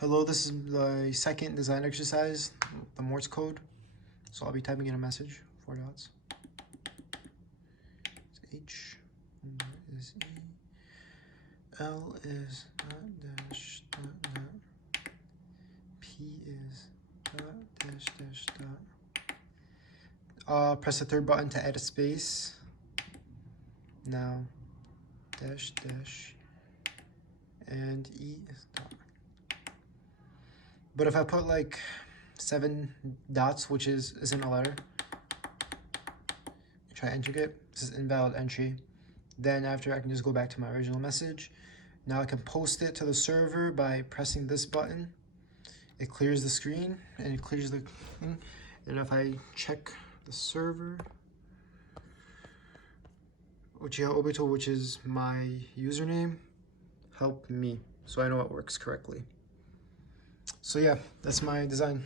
Hello, this is the second design exercise, the Morse code. So I'll be typing in a message, 4 dots. It's H, is E, L is dot dash dot dot, P is dot dash dash dot. Press the third button to add a space. Now, dash dash, and E is dot. But if I put like 7 dots, which isn't a letter, try entering it, this is invalid entry. Then after, I can just go back to my original message. Now I can post it to the server by pressing this button. It clears the screen and it clears the thing. And if I check the server, which is my username, help me, so I know it works correctly. So yeah, that's my design.